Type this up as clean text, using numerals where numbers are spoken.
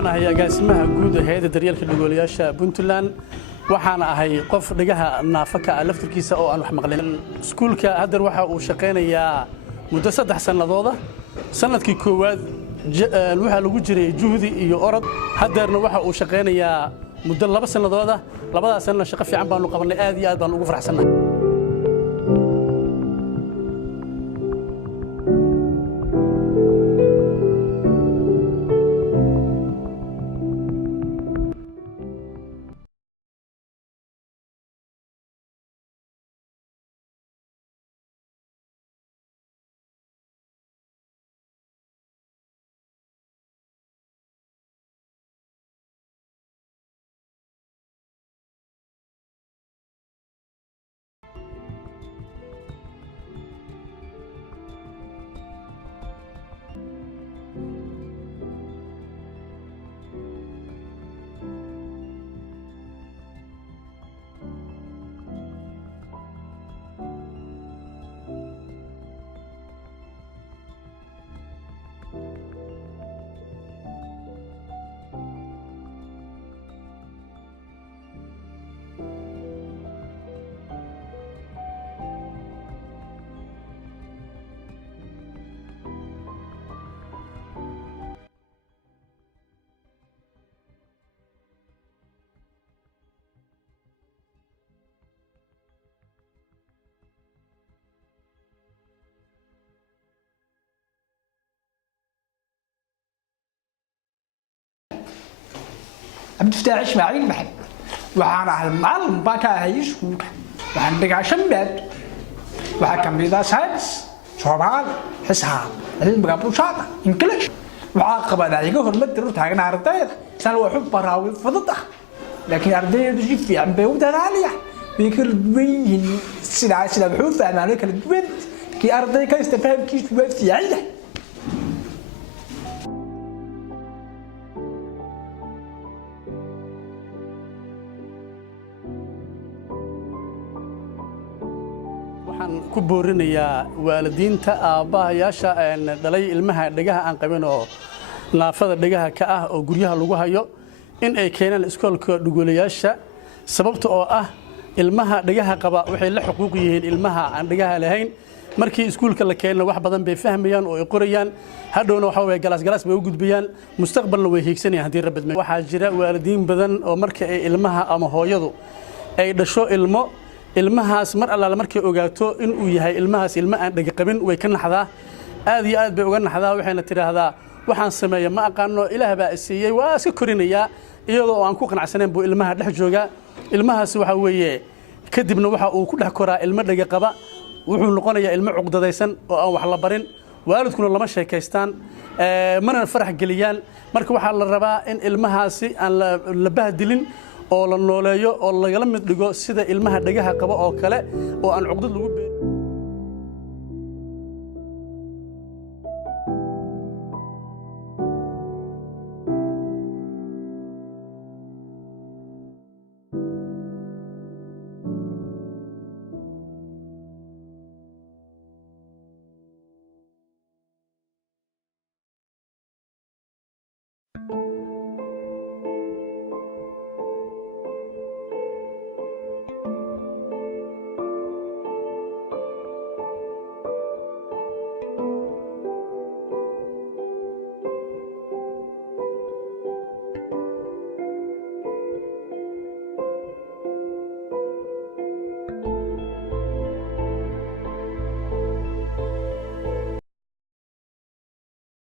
waxaan ahay agaasimaha guud ee hay'adda daryeelka dhagoolayasha Puntland waxaan ahay qof dhigaha naafaka laftirkiisa oo aan wax maqlin iskuulka hadda waxa uu shaqeynayaa muddo 3 sanadooda sanadkii koowaad waxa lagu jiray juhdi iyo orod haddeerna waxa uu shaqeynayaa muddo 2 sanadooda labadaas sanad shaqo fiican baan u qabanay aad iyo aad baan ugu faraxsanahay عبد الفتاح إسماعيل محمد وأنا المعلم باكا هيش وعندك عشان بيت وحكم بيدا ساينس شوال حساب علم قبل شاطر انجلش وعاقب هذا يقول المدر تاعنا عرضايا سالوا حب براوي فضطه لكن أرضية تجي في عم بيوت عالية بيكر بين سلعة بحوث أنا عليك البنت كي أرضية كيستفهم كيش بس يعيه waxaan ku boorinayaa waalidiinta aabahayaasha dhalay ilmaha dhigaha aan qabin oo naafada dhigaha ka ah oo guryaha lagu hayo in ay keenaan iskoolka dhagoolayasha sababta oo ah ilmaha dhigaha qaba waxay la xuquuq yihiin ilmaha aan dhigaha lahayn markii iskoolka la keenno wax badan bay fahmayaan oo ay qorayaan hadhowna waxa way galaas bay u gudbiyaan mustaqbalna way hiigsanayaan hadii rabbi waxa jira waalidiin badan oo marka ay ilmaha ama hooyadu ay dhasho ilmahaas mar alla markay ogaato in uu yahay ilmahaas ilma aan dhiga qabin way ka naxdaa aad iyo aad bay uga naxdaa waxayna tiraahdaa waxaan sameeyay ma aqaano ilaah baa siiyay waa iska korinayaa iyadoo aan ku qanacsanayn buu ilmaha dhex jooga ilmahaas waxa weeye kadibna waxa uu ku dhex koraa ilma dhiga qaba wuxuu noqonayaa ilmo cuqdadaysan oo aan wax la barin waalidkuna lama sheekaystaan mana farax geliyaan marka waxa la rabaa in ilmahaasi aan la bahdilin oo la nooleeyo oo lagala mid dhigo sida ilmaha dhigaha qaba oo kale oo aan cuqdad lagu